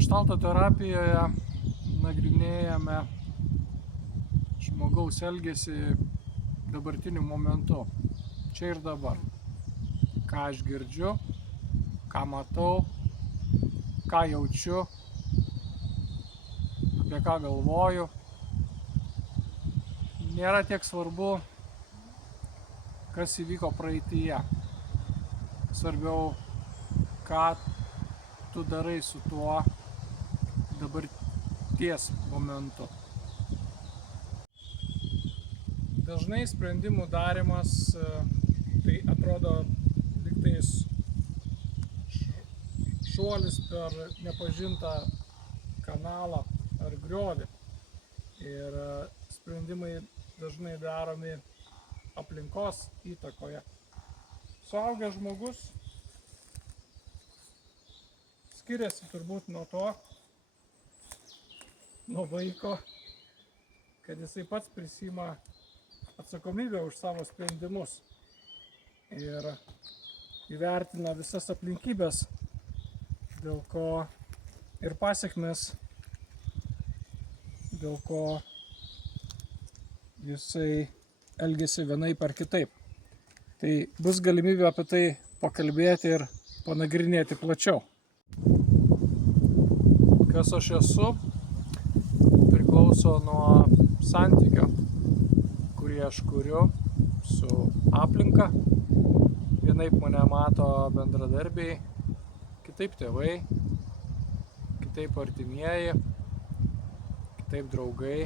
Geštalto terapijoje nagrinėjame žmogaus elgesį dabartiniu momentu, čia ir dabar. Ką aš girdžiu, ką matau, ką jaučiu, apie ką galvoju. Nėra tiek svarbu, kas įvyko praeityje. Svarbiau, ką tu darai su tuo dabarties momentu. Dažnai sprendimų darymas tai atrodo lygtais šuolis per nepažintą kanalą ar griovį. Ir sprendimai dažnai daromi aplinkos įtakoje. Suaugęs žmogus skiriasi turbūt nuo vaiko, kad jisai pats prisiima atsakomybę už savo sprendimus ir įvertina visas aplinkybės, dėl ko ir pasekmes, dėl ko jisai elgiasi vienaip ar kitaip. Tai bus galimybė apie tai pakalbėti ir panagrinėti plačiau. Kas aš esu, priklauso nuo santykio, kurį aš kuriu su aplinka. Vienaip mane mato bendradarbiai, kitaip tėvai, kitaip artimieji, kitaip draugai,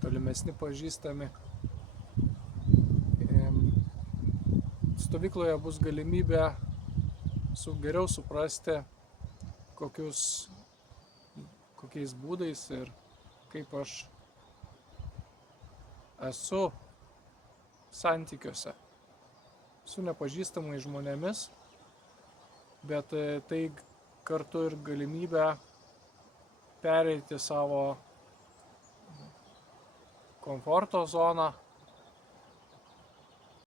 tolimesni pažįstami. Stovykloje bus galimybė geriau suprasti, kokiais būdais ir kaip aš esu santykiuose su nepažįstamais žmonėmis, bet tai kartu ir galimybė pereiti savo komforto zoną